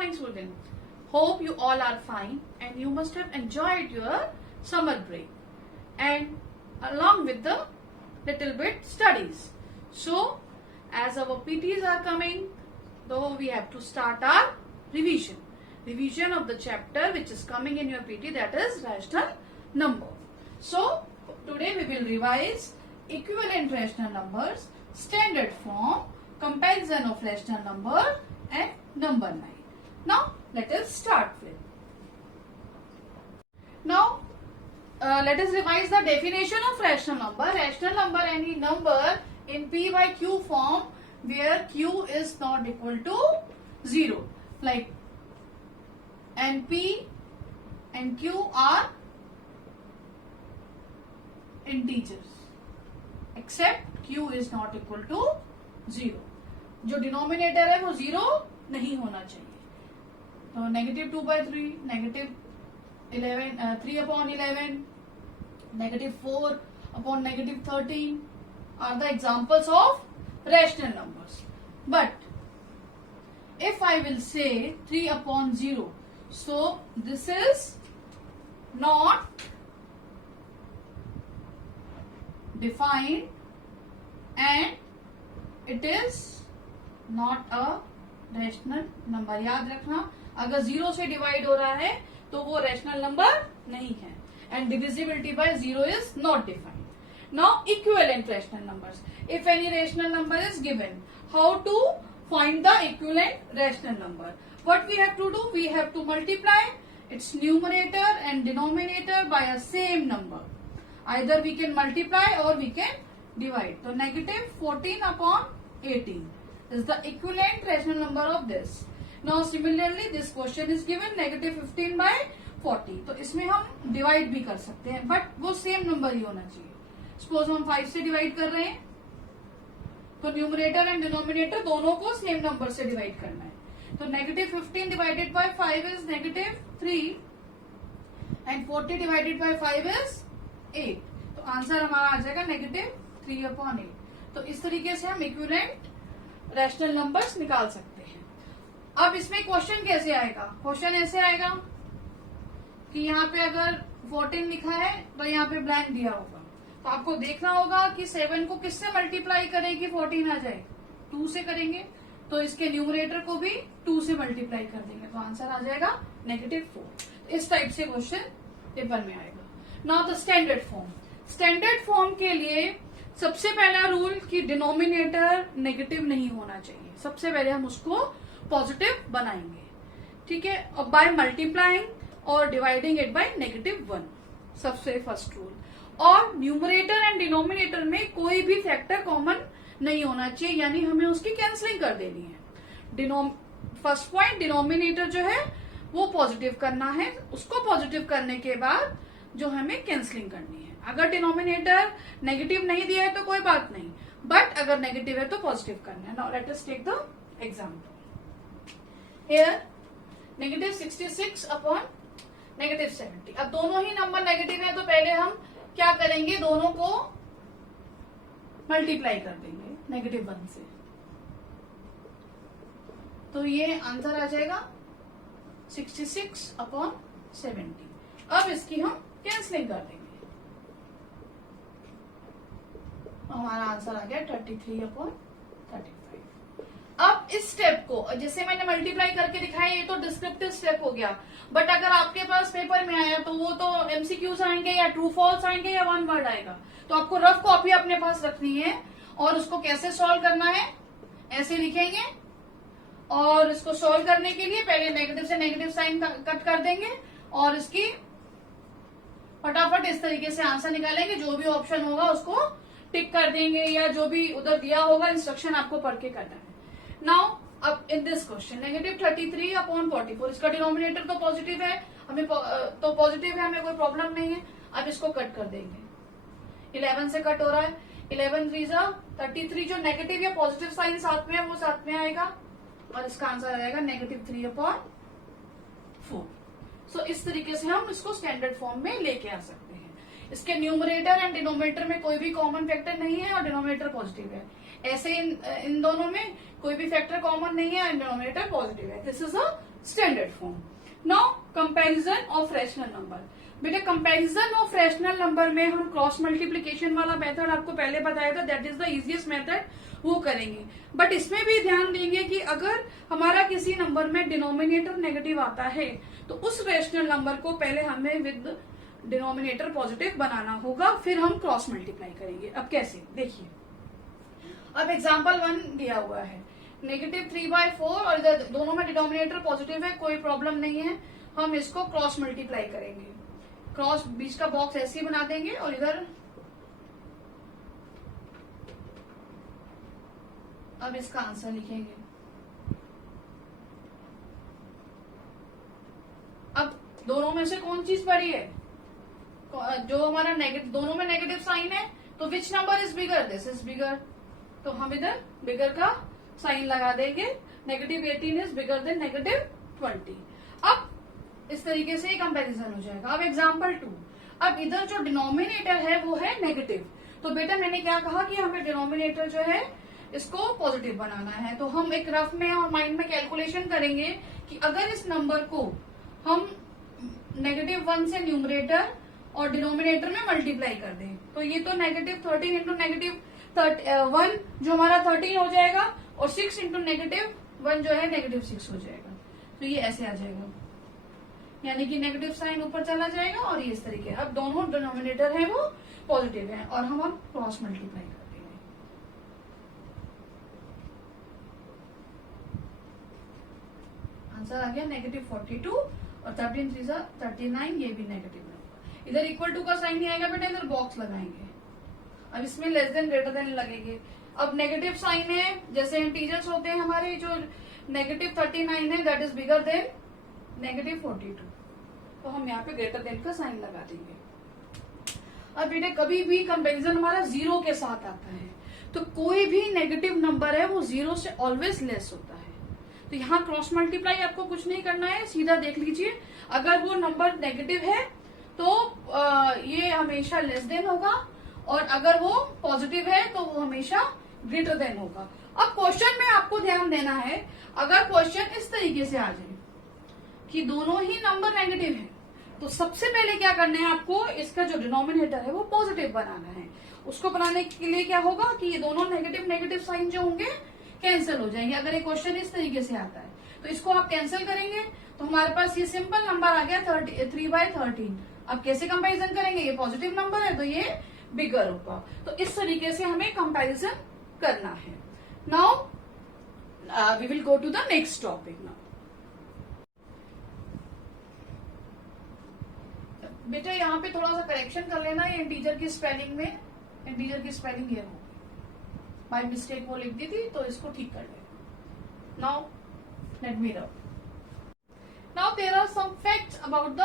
morning, student. Hope you all are fine and you must have enjoyed your summer break and along with the little bit studies. So, as our PTs are coming, though we have to start our revision. Revision of the chapter which is coming in your PT, that is rational number. So, today we will revise equivalent rational numbers, standard form, comparison of rational number and number line. Now, let us start with. Now, let us revise the definition of rational number. Rational number, any number in P by Q form where Q is not equal to 0. Like, and P and Q are integers except Q is not equal to 0. जो denominator है वो 0 नहीं होना चाहिए. तो -2/3, -3/11, -4 upon -13 are the examples of rational numbers. But if I will say 3/0, so this is not defined and it is not a rational number. याद रखना, अगर 0 से डिवाइड हो रहा है तो वो रैशनल नंबर नहीं है. And divisibility by 0 is not defined. Now equivalent rational numbers. If any rational number is given, how to find the equivalent rational number? What we have to do? We have to multiply its numerator and denominator by a same number. Either we can multiply or we can divide. So -14/18 is the equivalent rational number of this. Now similarly this question is given -15/40. तो इसमें हम divide भी कर सकते हैं, but वो same number ही होना चाहिए. सपोज हम 5 से डिवाइड कर रहे हैं तो न्यूमरेटर एंड डिनोमिनेटर दोनों को सेम नंबर से डिवाइड करना है. तो -15 divided by 5 is -3 and 40 divided by 5 is 8. तो आंसर हमारा आ जाएगा -3/8. तो इस तरीके से हम इक्विवेलेंट रैशनल नंबर्स निकाल सकते हैं. अब इसमें क्वेश्चन कैसे आएगा? क्वेश्चन ऐसे आएगा कि यहाँ पे अगर 14 लिखा है तो यहाँ पे ब्लैंक दिया होगा. तो आपको देखना होगा कि 7 को किससे मल्टीप्लाई करें कि 14 आ जाए. 2 से करेंगे तो इसके न्यूमरेटर को भी 2 से मल्टीप्लाई कर देंगे तो आंसर आ जाएगा -4. इस टाइप से क्वेश्चन पेपर में आएगा. Now the standard form. Standard form के लिए सबसे पहला रूल कि डिनोमिनेटर नेगेटिव नहीं होना चाहिए. सबसे पहले हम उसको पॉजिटिव बनाएंगे. ठीक है. और बाय मल्टीप्लाइंग और डिवाइडिंग इट बाय -1, सबसे फर्स्ट रूल. और न्यूमरेटर एंड डिनोमिनेटर में कोई भी फैक्टर कॉमन नहीं होना चाहिए, यानी हमें उसकी कैंसलिंग कर देनी है. फर्स्ट पॉइंट, डिनोमिनेटर जो है वो पॉजिटिव करना है. उसको पॉजिटिव करने के बाद जो हमें कैंसलिंग करनी है. अगर डिनोमिनेटर नेगेटिव नहीं दिया है तो कोई बात नहीं, बट अगर नेगेटिव है तो पॉजिटिव करना है. Now let us take the example. Here -66/-70. अब दोनों ही नंबर नेगेटिव है तो पहले हम क्या करेंगे? दोनों को मल्टीप्लाई कर देंगे -1 से. तो ये आंसर आ जाएगा 66/70. अब इसकी हम कैंसलिंग कर देंगे. हमारा आंसर आ गया 33/35. अब इस स्टेप को, जैसे मैंने मल्टीप्लाई करके दिखाया, ये तो डिस्क्रिप्टिव स्टेप हो गया. बट अगर आपके पास पेपर में आया तो वो तो MCQs आएंगे या ट्रू फॉल्स आएंगे या 1 वर्ड आएगा. तो आपको रफ कॉपी अपने पास रखनी है और उसको कैसे सॉल्व करना है ऐसे लिखेंगे. और इसको सॉल्व करने के लिए पहले नेगेटिव से नेगेटिव साइन कट कर देंगे और इसकी फटाफट इस तरीके से आंसर निकालेंगे. जो भी ऑप्शन होगा उसको टिक कर देंगे या जो भी उधर दिया होगा इंस्ट्रक्शन आपको पढ़ के करना है. नाउ अब इन दिस क्वेश्चन -33/44. इसका डिनोमिनेटर तो पॉजिटिव है, हमें तो पॉजिटिव है, हमें कोई प्रॉब्लम नहीं है. अब इसको कट कर देंगे. 11 से कट हो रहा है. 11 3 33. जो नेगेटिव या पॉजिटिव साइन साथ में है वो साथ में आएगा और इसका आंसर आ जाएगा -3/4. सो इस तरीके से हम इसको स्टैंडर्ड फॉर्म में लेके आ सकते हैं. इसके न्यूमरेटर एंड डिनोमिनेटर में कोई भी कॉमन फैक्टर नहीं है और डिनोमिनेटर पॉजिटिव है। ऐसे इन दोनों में कोई भी फैक्टर कॉमन नहीं है एंड डिनोमिनेटर पॉजिटिव है। This is a standard form. Now comparison of rational number. बेटा कंपैरिजन ऑफ रैशनल नंबर में हम क्रॉस मल्टीप्लीकेशन वाला मेथड आपको पहले बताया था, that is the easiest method, वो करेंगे। बट इसमें भी ध्यान देंगे कि अगर हमारा किसी नंबर में डिनोमिनेटर नेगेटिव आता है तो उस रैशनल नंबर को पहले हमें विद डिनोमिनेटर पॉजिटिव बनाना होगा, फिर हम क्रॉस मल्टीप्लाई करेंगे। अब कैसे, देखिए। अब एग्जाम्पल 1 दिया हुआ है, -3/4 और इधर दोनों में डिनोमिनेटर पॉजिटिव है, कोई प्रॉब्लम नहीं है। हम इसको क्रॉस मल्टीप्लाई करेंगे। क्रॉस बीच का बॉक्स ऐसे ही बना देंगे और इधर अब इसका आंसर लिखेंगे। अब दोनों में से कौन चीज बड़ी है? जो हमारा नेगेटिव, दोनों में नेगेटिव साइन है, तो which number is bigger? This is bigger. तो हम इधर बिगर का साइन लगा देंगे। -18 इज बिगर देन -20। अब इस तरीके से कंपैरिजन हो जाएगा। अब एग्जाम्पल 2। अब इधर जो डिनोमिनेटर है वो है नेगेटिव, तो बेटा मैंने क्या कहा कि हमें डिनोमिनेटर जो है इसको पॉजिटिव बनाना है। तो हम एक रफ में और माइंड में कैलकुलेशन करेंगे कि अगर इस नंबर को हम -1 से न्यूमरेटर और डिनोमिनेटर में मल्टीप्लाई कर दें, तो ये तो -13 इंटू -1 जो हमारा 13 हो जाएगा, और 6 इंटू -1 जो है -6 हो जाएगा। तो ये ऐसे आ जाएगा, यानी कि नेगेटिव साइन ऊपर चला जाएगा और ये इस तरीके। अब दोनों डिनोमिनेटर है वो पॉजिटिव है और हम अब क्रॉस मल्टीप्लाई कर देंगे। आंसर आ गया -42 और 13 3 39, ये भी नेगेटिव नंबर। इधर इक्वल टू का साइन नहीं आएगा बेटा, इधर बॉक्स लगाएंगे। अब इसमें लेस देन ग्रेटर देन लगेंगे। अब नेगेटिव साइन है, जैसे इंटीजर्स होते हैं हमारे, जो -39 है दैट इज बिगर देन -42, तो हम यहाँ पे ग्रेटर देन का साइन लगा देंगे। अब बेटा कभी भी कंपैरिजन हमारा 0 के साथ आता है, तो कोई भी नेगेटिव नंबर है वो 0 से ऑलवेज लेस होता है। तो यहाँ क्रॉस मल्टीप्लाई आपको कुछ नहीं करना है, सीधा देख लीजिए। अगर वो नंबर नेगेटिव है तो ये हमेशा लेस देन होगा, और अगर वो पॉजिटिव है तो वो हमेशा ग्रेटर देन होगा। अब क्वेश्चन में आपको ध्यान देना है, अगर क्वेश्चन इस तरीके से आ जाए कि दोनों ही नंबर नेगेटिव है, तो सबसे पहले क्या करना है आपको, इसका जो डिनोमिनेटर है वो पॉजिटिव बनाना है। उसको बनाने के लिए क्या होगा कि ये दोनों नेगेटिव साइन जो होंगे कैंसिल हो जाएंगे। अगर ये क्वेश्चन इस तरीके से आता है तो इसको आप कैंसिल करेंगे, तो हमारे पास ये सिंपल नंबर आ गया 3/13। अब कैसे कंपैरिजन करेंगे, ये पॉजिटिव नंबर है तो ये बिगर होगा। तो इस तरीके से हमें कंपैरिजन करना है। Now we will go to the next topic. Now बेटा यहाँ पे थोड़ा सा करेक्शन कर लेना, ये इंटीजर की स्पेलिंग में, इंटीजर की स्पेलिंग ये होगी, बाय मिस्टेक वो लिख दी थी, तो इसको ठीक कर लेना। Now let me read. Now there are some facts about the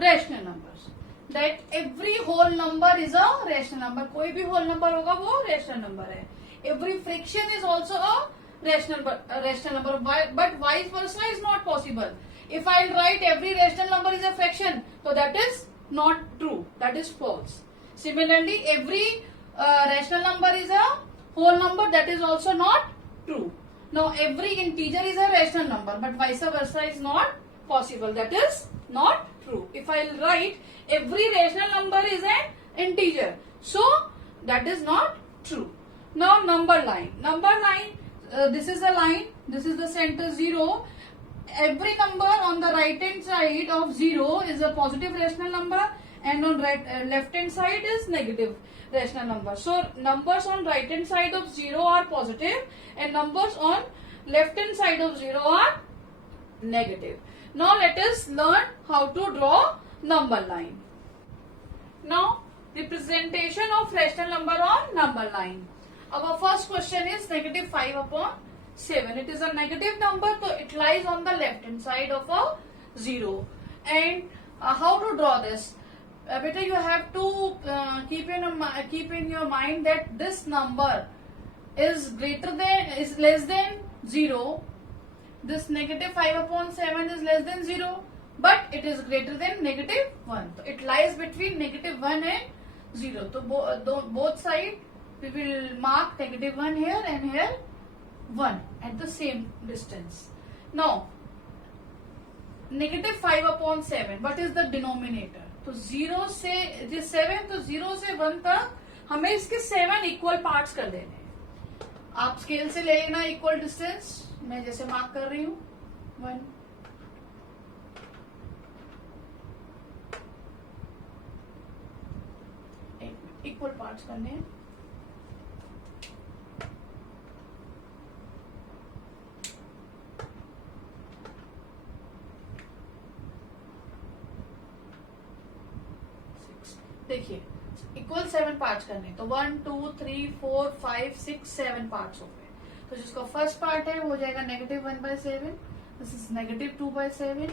rational numbers, that every whole number is a rational number. कोई भी होल नंबर होगा वो रैशनल नंबर है। Every fraction is also a rational number, but vice versa is not possible. If I'll write every rational number is a fraction, so that is not true, that is false. Similarly, every rational number is a whole number, that is also not true. Now, every integer is a rational number, but vice versa is not possible, that is not true. If I'll write every rational number is an integer, so that is not true. Now, number line. Number line, this is a line, this is the center 0. Every number on the right hand side of 0 is a positive rational number, and on left hand side is negative rational number. So numbers on right hand side of 0 are positive, and numbers on left hand side of 0 are negative. Now let us learn how to draw number line. Now representation of rational number on number line. Our first question is -5/7. It is a negative number, so it lies on the left hand side of a 0. And how to draw this? Beta, you have to keep in your mind that this number is less than 0. This -5/7 is less than 0, but it is greater than -1. So it lies between -1 and 0. तो both side we will mark -1 here and here 1 at the same distance. Now -5/7, what is the denominator? तो 0 से 7, तो 0 से 1 तक हमें इसके 7 equal parts कर देने हैं. आप स्केल से ले लेना इक्वल डिस्टेंस. मैं जैसे मार्क कर रही हूं 1, इक्वल पार्ट्स करने हैं. देखिए इक्वल 7 पार्ट्स करने, तो 1 2 3 4 5 6 7 पार्ट्स हो गए. तो जिसका फर्स्ट पार्ट है वो हो जाएगा -1/7, दिस इज -2/7,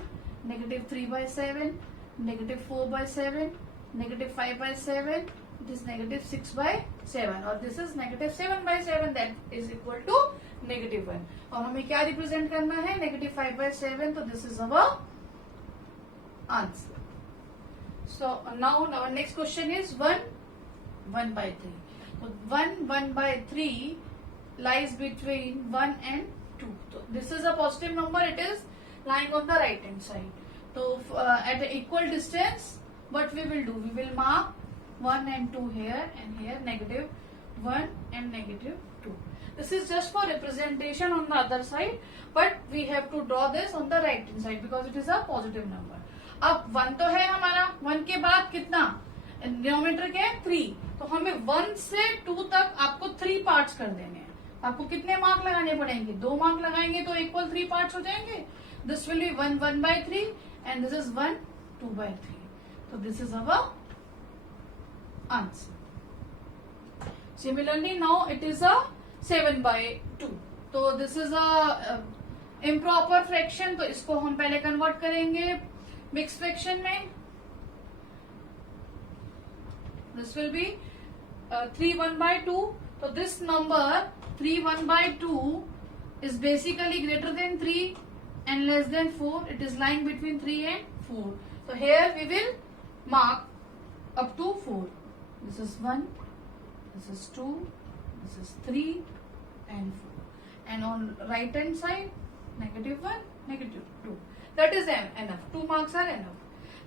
-3/7, -4/7, -5/7, it is -6/7 और this is -7/7, that is equal to -1. और हमें क्या रिप्रेजेंट करना है? -5/7. तो this is our answer. So now our next question is 1/3. So 1/3 lies between 1 and 2. So this is a positive number. It is lying on the right hand side. So at an equal distance, what we will do? We will mark 1 and 2 here and here, -1 and -2. This is just for representation on the other side, but we have to draw this on the right hand side because it is a positive number. अब 1 तो है हमारा, 1 के बाद कितना denominator के 3, तो हमें 1 से 2 तक आपको 3 पार्ट्स कर देने हैं. आपको कितने मार्क लगाने पड़ेंगे? 2 मार्क लगाएंगे तो इक्वल 3 पार्ट्स हो जाएंगे. This will be 1/3 and this is 1 2/3. तो this is our answer. Similarly now it is अ 7/2. तो this is a improper fraction, तो इसको हम पहले कन्वर्ट करेंगे मिक्स फ्रैक्शन में. This will be 3 1/2. तो this number 3 1/2 is basically greater than 3 and less than 4. It is lying between 3 and 4. So here we will mark up to 4. This is 1, this is 2, this is 3 and 4. And on right hand side, -1, -2. That is enough. 2 marks are enough.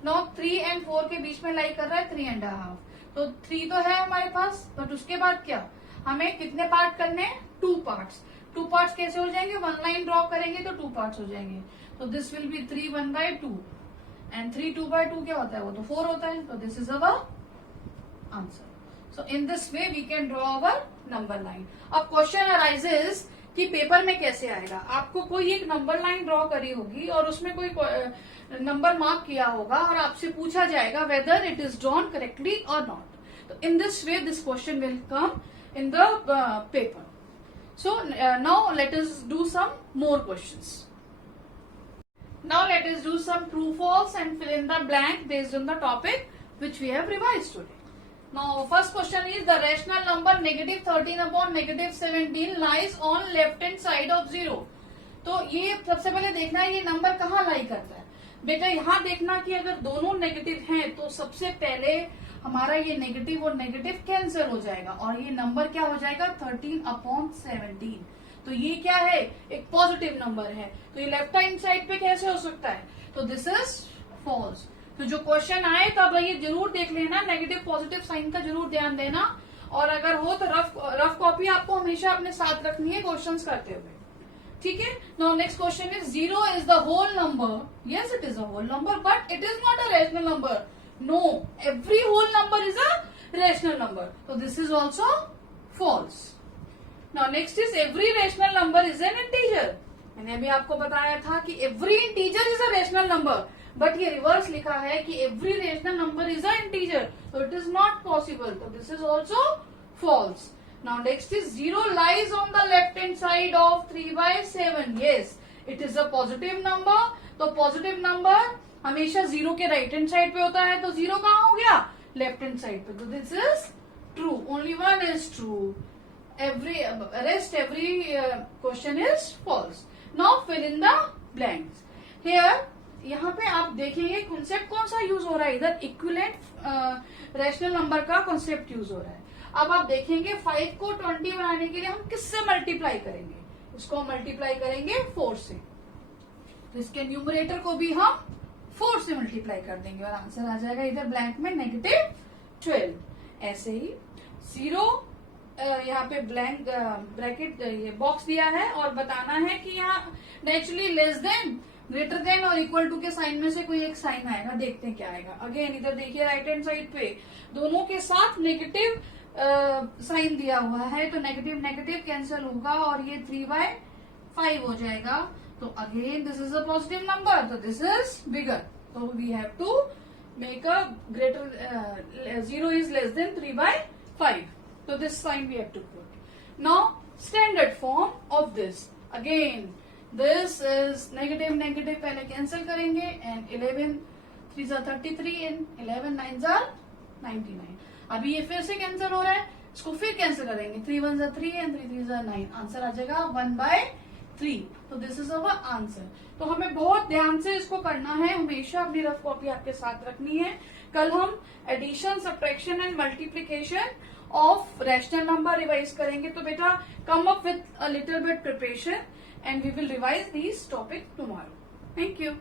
Now 3 and 4 के बीच में लाई कर रहा है 3.5. तो 3 तो है हमारे पास, but उसके बाद क्या हमें कितने पार्ट करने हैं? 2 पार्ट्स. 2 पार्ट्स कैसे हो जाएंगे? 1 लाइन ड्रॉ करेंगे तो 2 पार्ट्स हो जाएंगे. तो दिस विल बी 3 1/2 एंड 3 2/2 क्या होता है? वो तो 4 होता है. तो this is our answer. So in this way we can draw our number line. अब क्वेश्चन अराइजेस कि पेपर में कैसे आएगा. आपको कोई एक नंबर लाइन ड्रॉ करी होगी और उसमें कोई नंबर मार्क किया होगा और आपसे पूछा जाएगा whether it is drawn correctly और नॉट. तो in this way this question will come in the paper. So now let us do some more questions. Now let us do some true false and fill in the blank based on the topic which we have revised today. Now first question is the rational number -13/-17 lies on left hand side of 0. तो ये सबसे पहले देखना है ये number कहाँ लाई करता है. बेटा यहाँ देखना कि अगर दोनों नेगेटिव हैं तो सबसे पहले हमारा ये नेगेटिव और नेगेटिव कैंसिल हो जाएगा और ये नंबर क्या हो जाएगा? 13/17. तो ये क्या है? एक पॉजिटिव नंबर है. तो ये लेफ्ट हैंड साइड पे कैसे हो सकता है? तो दिस इज फॉल्स. तो जो क्वेश्चन आए तब ये जरूर देख लेना, नेगेटिव पॉजिटिव साइन का जरूर ध्यान देना. और अगर हो तो रफ कॉपी आपको हमेशा अपने साथ रखनी है क्वेश्चंस करते हुए. ठीक है. Now next question is 0 is the whole number. Yes it is a whole number but it is not a rational number. No, every whole number is a rational number. तो this is also false. Now next is every rational number is an integer. मैंने अभी आपको बताया था कि every integer is a rational number, but ये reverse लिखा है कि every rational number is a integer. तो इट इज नॉट पॉसिबल. तो this is also false. Now next is 0 lies on the left hand side of 3/7. Yes it is a positive number. तो positive number हमेशा 0 के right hand side पे होता है. तो 0 कहाँ हो गया? लेफ्ट हैंड साइड पे. तो this is true. Only 1 is true. Every question is false. Now fill in the blanks. Here यहाँ पे आप देखेंगे कॉन्सेप्ट कौन सा यूज हो रहा है, इधर इक्विवेलेंट रैशनल नंबर का कॉन्सेप्ट यूज हो रहा है। अब आप देखेंगे 5 को 20 बनाने के लिए हम किससे मल्टीप्लाई करेंगे, इसको हम मल्टीप्लाई करेंगे 4 से, तो इसके न्यूमरेटर को भी हम 4 से मल्टीप्लाई कर देंगे और आंसर आ जाएगा इधर ब्लैंक में -12। ऐसे ही 0 यहाँ पे ब्लैंक ब्रैकेट ये बॉक्स दिया है और बताना है कि यहाँ naturally less than, greater than और इक्वल टू के साइन में से कोई एक साइन आएगा, देखते हैं क्या आएगा। अगेन इधर देखिए राइट हैंड साइड पे दोनों के साथ नेगेटिव साइन दिया हुआ है, तो नेगेटिव नेगेटिव कैंसिल होगा और ये 3/5 हो जाएगा। तो again this is a positive number, तो दिस इज बिगर, तो we have to make a greater 0 is less than 3/5, so this sign we have to put. Now standard form of this, again this is negative negative पहले cancel करेंगे and 11 3s are 33 and 11 9s are 99। अभी ये फिर से cancel हो रहा है, इसको फिर कैंसिल करेंगे, 3 1s are 3 and 3 3s are 9, answer आ जाएगा 1/3। तो दिस इज अवर आंसर। तो हमें बहुत ध्यान से इसको करना है, हमेशा अपनी रफ कॉपी आपके साथ रखनी है। कल हम addition, subtraction and multiplication of rational number revise करेंगे, तो बेटा come up with a little bit preparation and we will revise this topic tomorrow. Thank you.